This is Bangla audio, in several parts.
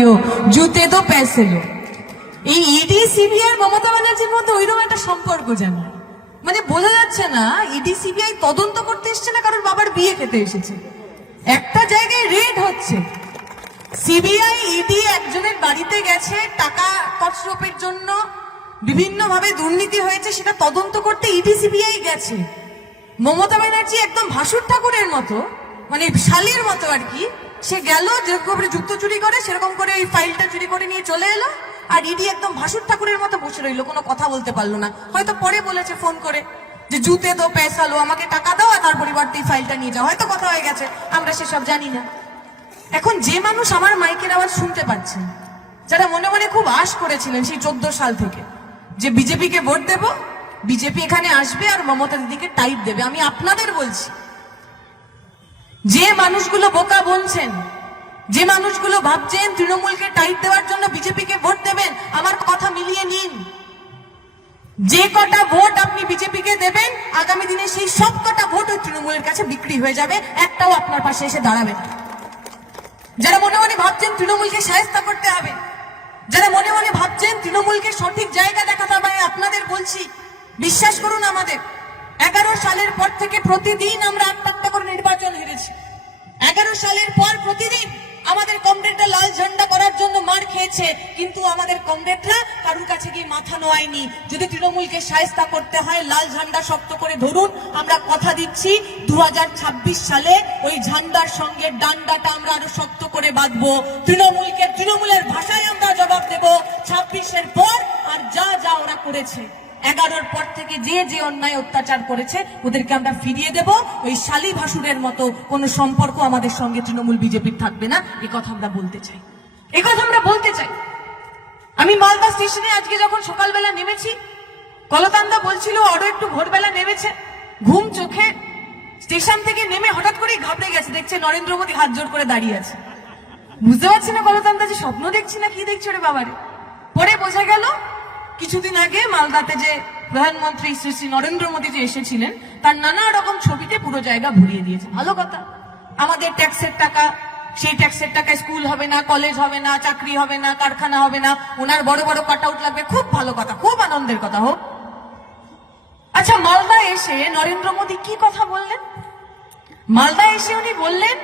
দিও, জুতে তো पैसे लो। এই ইডি সিবিআই মমতা ব্যানার্জির মধ্যে ওইরকম একটা সম্পর্ক যেন, মানে বোঝা যাচ্ছে না ইডি সিবিআই তদন্ত করতে এসছে না কারণ বাবার বিয়ে খেতে এসেছে। একটা জায়গায় রেড হচ্ছে, সিবিআই ইডি একজনের বাড়িতে গেছে টাকা তছরূপের জন্য, বিভিন্ন ভাবে দুর্নীতি হয়েছে সেটা তদন্ত করতে ইডি সিবিআই গেছে। মমতা ব্যানার্জি একদম ভাসুর ঠাকুরের মতো, মানে শালির মতো আর কি, সে গেল যেরকম করে জুতো চুরি করে সেরকম করে ওই ফাইলটা চুরি করে নিয়ে চলে এলো, আর ইডি একদম ভাসুর ঠাকুরের মতো বসে রইলো, কোনো কথা বলতে পারলো না। হয়তো পরে বলেছে ফোন করে যে জুতে দো পয়সা লো, আমাকে টাকা দাও আর তার পরিবর্তে এই ফাইলটা নিয়ে যাও, হয়তো কথা হয়ে গেছে, আমরা সেসব জানি না। এখন যে মানুষ আমার মাইকের আওয়াজ শুনতে পাচ্ছেন, যারা মনে মনে খুব আশ করেছিলেন সেই 14 সাল থেকে যে বিজেপিকে ভোট দেব, বিজেপি এখানে আসবে আর মমতা দিদিকে টাইট দেবে, আমি আপনাদের বলছি, যে মানুষগুলো বোকা বলছেন, যে মানুষগুলো ভাবছেন তৃণমূলকে টাইট দেওয়ার জন্য বিজেপিকে ভোট দেবেন, আমার কথা মিলিয়ে নিন। যে কটা ভোট আপনি বিজেপিকে দেবেন আগামী দিনে সেই সব কটা ভোট ওই তৃণমূলের কাছে বিক্রি হয়ে যাবে, একটাও আপনার পাশে এসে দাঁড়াবে না। যারা মনে মনে ভাবছেন তৃণমূলকে শায়েস্তা করতে হবে, যারা মনে মনে ভাবছেন তৃণমূলকে সঠিক জায়গা দেখাতে হবে, আপনাদের বলছি বিশ্বাস করুন, আমাদের 11 সালের পর থেকে প্রতিদিন আমরা 8টা করে নির্বাচন হেরেছি। 11 সালের পর প্রতিদিন আমাদের কমরেডরা লাল ঝান্ডা করার জন্য মার খেয়েছে, কিন্তু আমাদের কমরেডরা কারুর কাছে গিয়ে মাথা নোয়ায়নি। যদি তৃণমূলকে শায়েস্তা করতে হয় লাল ঝান্ডা শক্ত করে ধরুন, আমরা কথা দিচ্ছি 2026 সালে ওই ঝান্ডার সঙ্গে ডান্ডাটা আমরা আরো শক্ত করে বাঁধবো। তৃণমূলকে তৃণমূলের ভাষায় আমরা জবাব দেব। 26-এর পর আর যা যা ওরা করেছে, 11-র পর থেকে যে যে অন্যায় অত্যাচার করেছে ওদেরকে আমরা ফিরিয়ে দেব। ওই শালী ভাসুরের মতো কোনো সম্পর্ক আমাদের সঙ্গে তৃণমূল বিজেপির থাকবে না, এই কথা আমরা বলতে চাই, এই কথা আমরা বলতে চাই। আমি মালদা স্টেশনে আজকে যখন সকালবেলা নেমেছি, কলতান্দা বলছিল আরো একটু ভোরবেলা নেমেছে, ঘুম চোখে স্টেশন থেকে নেমে হঠাৎ করেই ঘাবড়ে গেছে, দেখছে নরেন্দ্র মোদী হাত জোড় করে দাঁড়িয়ে আছে। বুঝতে পারছি না কলতান্দা যে স্বপ্ন দেখছি না কি দেখছি রে বাবারে। পরে বোঝা গেল কিছুদিন আগে মালদাতে যে প্রধানমন্ত্রী শ্রী নরেন্দ্র মোদী যে এসেছিলেন তার নানা রকম ছবিতে পুরো জায়গা ভরিয়ে দিয়েছে। ভালো কথা, আমাদের ট্যাক্সের টাকা, সেই ট্যাক্সের টাকায় স্কুল হবে না, কলেজ হবে না, চাকরি হবে না, কারখানা হবে না, ওনার বড় বড় কাট আউট লাগবে, খুব ভালো কথা, খুব আনন্দের কথা হোক। আচ্ছা, মালদা এসে নরেন্দ্র মোদী কি কথা বললেন? মালদা এসে উনি বললেন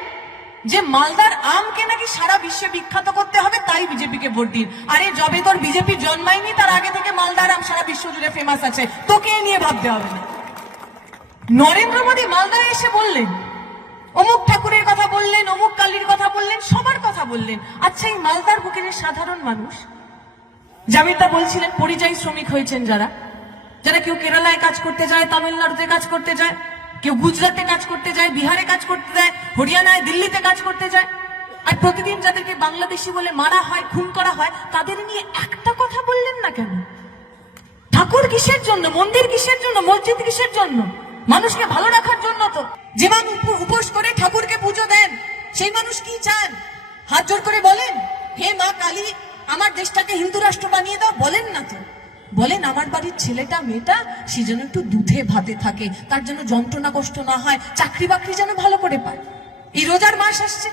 যে মালদার আমকে নাকি সারা বিশ্বে বিখ্যাত করতে হবে, তাই বিজেপিকে ভোট দিন। আরে যবে তোর বিজেপি জন্মায়নি তার আগে থেকে মালদার আম সারা বিশ্ব জুড়ে ফেমাস আছে, তোকে নিয়ে ভাবতে হবে না। নরেন্দ্র মোদী মালদায় এসে বললেন, অমুক ঠাকুরের কথা বললেন, অমুক কালীর কথা বললেন, সবার কথা বললেন। আচ্ছা, এই মালদার বুকের সাধারণ মানুষ, জামিরদা বলছিলেন পরিযায়ী শ্রমিক হয়েছেন যারা, যারা কেউ কেরালায় কাজ করতে যায়, তামিলনাড়ুতে কাজ করতে যায়, কেউ গুজরাটে কাজ করতে যায়, বিহারে কাজ করতে যায়, হরিয়ানায় দিল্লিতে কাজ করতে যায়, আর প্রতিদিন যাদেরকে বাংলাদেশি বলে মারা হয়, খুন করা হয়, তাদের নিয়ে একটা কথা বললেন না কেন? ঠাকুর কিসের জন্য, মন্দির কিসের জন্য, মসজিদ কিসের জন্য? মানুষকে ভালো রাখার জন্য তো। যে মানুষ উপোস করে ঠাকুরকে পুজো দেন সেই মানুষ কি চান? হাত জোর করে বলেন হে মা কালী আমার দেশটাকে হিন্দু রাষ্ট্র বানিয়ে দাও, বলেন না তো। বলেন আমার বাড়ির ছেলেটা মেয়েটা সে যেন একটু দুধে ভাতে থাকে, তার জন্য যন্ত্রণা কষ্ট না হয়, চাকরি বাকরি যেন ভালো করে পায়। এই রোজার মাস আসছে,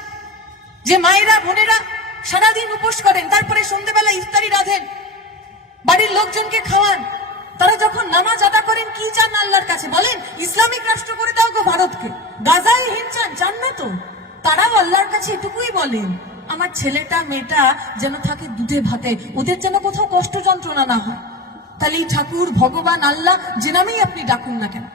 যে মায়েরা বোনেরা সারাদিন উপোস করেন, তারপরে সন্ধ্যেবেলা ইফতারি রাঁধেন, বাড়ির লোকজনকে খাওয়ান, তারা যখন নামাজ আদা করেন কি চান আল্লাহর কাছে? বলেন ইসলামিক রাষ্ট্র করে দাও গো ভারতকে। গাজায় হিংসান চান না তো? তারাও আল্লাহর কাছে এটুকুই বলেন আমার ছেলেটা মেয়েটা যেন থাকে দুধে ভাতে, ওদের যেন কোথাও কষ্ট যন্ত্রণা না হয়। তাহলে এই ঠাকুর, ভগবান, আল্লাহ যে নামেই আপনি ডাকুন না কেন,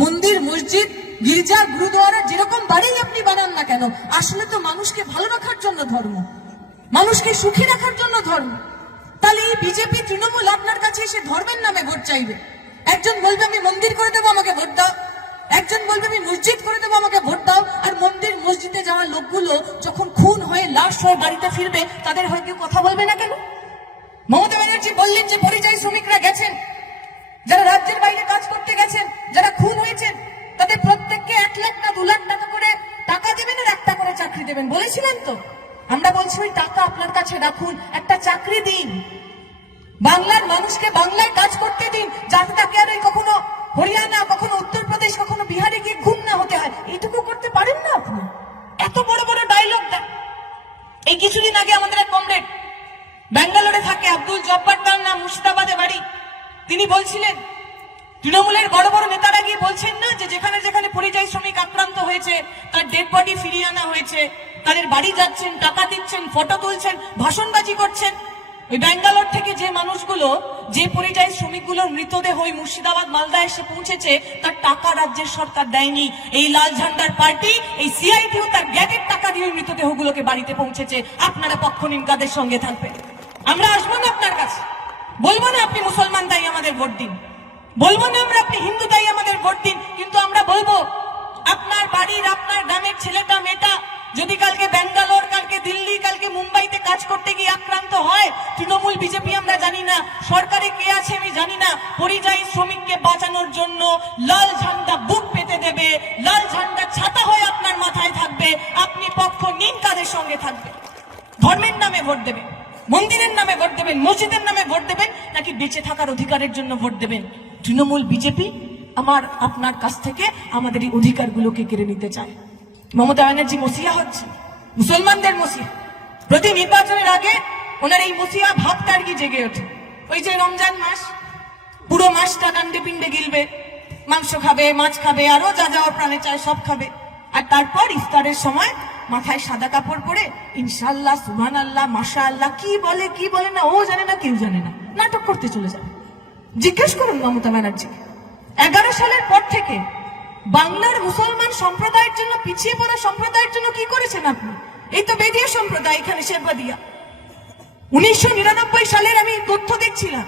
মন্দির, মসজিদ, গির্জা, গুরুদুয়ারা যেরকম বাড়ি আপনি বানান না কেন, আসলে তো মানুষকে ভালো রাখার জন্য ধর্ম, মানুষকে সুখী রাখার জন্য ধর্ম। তাহলে এই বিজেপি তৃণমূল আপনার কাছে এসে ধর্মের নামে ভোট চাইবে। একজন বলবে আমি মন্দির করে দেবো আমাকে ভোট দাও, একজন বলবে আমি মসজিদ করে দেবো আমাকে ভোট দাও। আর মন্দির মসজিদে যাওয়া লোকগুলো যখন খুন হয়ে লাশ হয়ে বাড়িতে ফিরবে তাদের হয়ে কেউ কথা বলবে না কেন? মমতা ব্যানার্জি বললেন যে পরিযায়ী শ্রমিকরা গেছেন, যারা রাজ্যের বাইরে কাজ করতে গেছেন, যারা খুন হয়েছেন, তাদের প্রত্যেককে 1 লাখ না 2 লাখ টাকা করে টাকা দেবেন আর একটা করে চাকরি দেবেন বলেছিলেন তো। আমরা বলছি ওই টাকা আপনার কাছে রাখুন, একটা চাকরি দিন, বাংলার মানুষকে বাংলায় কাজ করতে দিন, যাতে তাকে আর কখনো হরিয়ানা, কখনো উত্তরপ্রদেশ, কখনো বিহারে গিয়ে ঘুম না হতে হয়। এইটুকু করতে পারেন না আপনি? এত বড় বড় ডায়লগ দেন, এই কিছুদিন আগে আমাদের এক কমরেড ব্যাঙ্গালোরে থাকে, আব্দুল জব্বার তার নাম, মুর্শিদাবাদে বাড়ি, তিনি বলছিলেন তৃণমূলের বড় বড় নেতারা গিয়ে বলছেন না যে যেখানে যেখানে পরিযায়ী শ্রমিক আক্রান্ত হয়েছে তার ডেড বডি ফিরিয়ে আনা হয়েছে, তাদের বাড়ি যাচ্ছেন, টাকা দিচ্ছেন, ফটো তুলছেন, ভাষণবাজি করছেন। ওই ব্যাঙ্গালোর থেকে যে মানুষগুলো, যে পরিযায়ী শ্রমিকগুলোর মৃতদেহ ওই মুর্শিদাবাদ মালদা এসে পৌঁছেছে, তার টাকা রাজ্যের সরকার দেয়নি। এই লাল ঝান্ডার পার্টি, এই সিআইটিও তার গ্যাগের টাকা দিয়ে ওই মৃতদেহগুলোকে বাড়িতে পৌঁছেছে। আপনারা পক্ষ নিন, কাদের সঙ্গে থাকবেন? আমরা আসবো না আপনার কাছে, বলবো না আপনি মুসলমান তাই আমাদের ভোট দিন, বলবো না আমরা আপনি হিন্দু তাই আমাদের ভোট দিন, কিন্তু আমরা বলবো আপনার বাড়ির, আপনার গ্রামের ছেলেটা মেয়েটা যদি কালকে ব্যাঙ্গালোর, কালকে দিল্লি, কালকে মুম্বাইতে কাজ করতে গিয়ে আক্রান্ত হয়, তৃণমূল বিজেপি আমরা জানি না, সরকারে কে আছে আমি জানি না, পরিযায়ী শ্রমিককে বাঁচানোর জন্য লাল ঝান্ডা বুক পেতে দেবে, লাল ঝান্ডা ছাতা হয়ে আপনার মাথায় থাকবে। আপনি পক্ষ নিন, কাদের সঙ্গে থাকবে? ধর্মের নামে ভোট দেবেন, মন্দিরের নামে ভোট দেবেন, মসজিদের নামে ভোট দেবেন, নাকি বেঁচে থাকার অধিকারের জন্য ভোট দেবেন? তৃণমূল বিজেপি আমার আপনার কাছ থেকে আমাদের এই অধিকারগুলোকে কেড়ে নিতে চায়। মমতা ব্যানার্জি মসিহা হচ্ছে, মুসলমানদের মসিহা। প্রতি নির্বাচনের আগে ওনার এই মসিহা ভাবটা আর কি জেগে ওঠে। ওই যে রমজান মাস, পুরো মাসটা ডান্ডে পিণ্ডে গিলবে, মাংস খাবে, মাছ খাবে, আরো যা যা ওর প্রাণে চায় সব খাবে। আর তারপর ইফতারের সময় মাথায় সাদা কাপড় পরে ইনশাআল্লাহ, সুবহানাল্লাহ, মাশাআল্লাহ কি বলে কি বলে না ও জানে না, কেউ জানে না, নাটক করতে চলে যাবে। জিজ্ঞেস করুন মমতা ব্যানার্জি, 11 সালের পর থেকে বাংলার মুসলমান সম্প্রদায়ের জন্য, পিছিয়ে পড়া সম্প্রদায়ের জন্য কি করেছেন আপনি? এই তো বেদিয়া সম্প্রদায়, এখানে শেরবাদিয়া। 1999 সালের আমি তথ্য দেখছিলাম,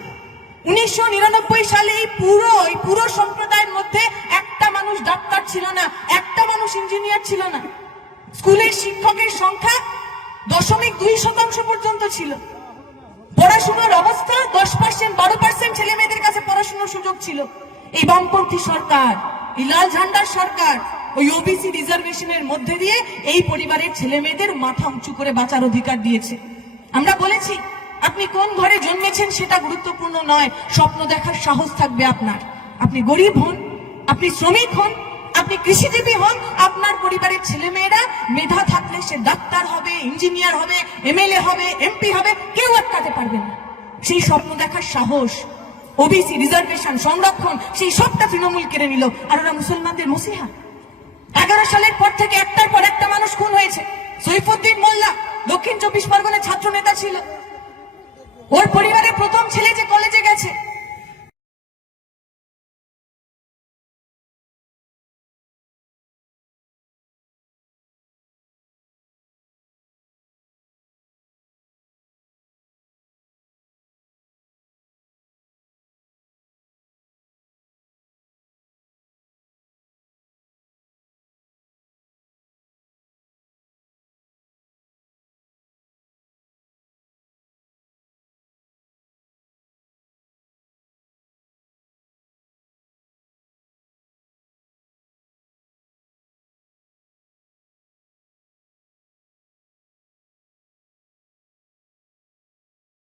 1999 সালে এই পুরো সম্প্রদায়ের মধ্যে একটা মানুষ ডাক্তার ছিল না, একটা মানুষ ইঞ্জিনিয়ার ছিল না। স্কুলের শিক্ষকের সংখ্যা 0.2% পর্যন্ত ছিল। পড়াশোনার অবস্থা 10%, 12% ছেলে মেয়েদের কাছে পড়াশোনার সুযোগ ছিল। এই বামপন্থী সরকার, এই লাল ঝান্ডার সরকার ওই ওবিসি রিজার্ভেশনের মধ্যে দিয়ে এই পরিবারের ছেলে মেয়েদের মাথা উঁচু করে বাঁচার অধিকার দিয়েছে। আমরা বলেছি আপনি কোন ঘরে জন্মেছেন সেটা গুরুত্বপূর্ণ নয়, স্বপ্ন দেখার সাহস থাকবে আপনার। আপনি গরিব হন, আপনি শ্রমিক হন, আপনি কৃষিজীবী হন, আপনার পরিবারের ছেলে মেয়েরা মেধা থাকলে সে ডাক্তার হবে, ইঞ্জিনিয়ার হবে, এমএলএ হবে, এমপি হবে, কেউ আটকাতে পারবে না। সেই স্বপ্ন দেখার সাহস, ওবিসি রিজার্ভেশন, সংরক্ষণ, সেই সবটা তৃণমূল কেড়ে নিল। আর ওরা মুসলমানদের মসিহা। 11 সালের পর থেকে একটার পর একটা মানুষ খুন হয়েছে। সৈফুদ্দিন মোল্লা দক্ষিণ 24 পরগনার ছাত্র নেতা ছিল, ওর পরিবারের প্রথম ছেলে যে কলেজে গেছে,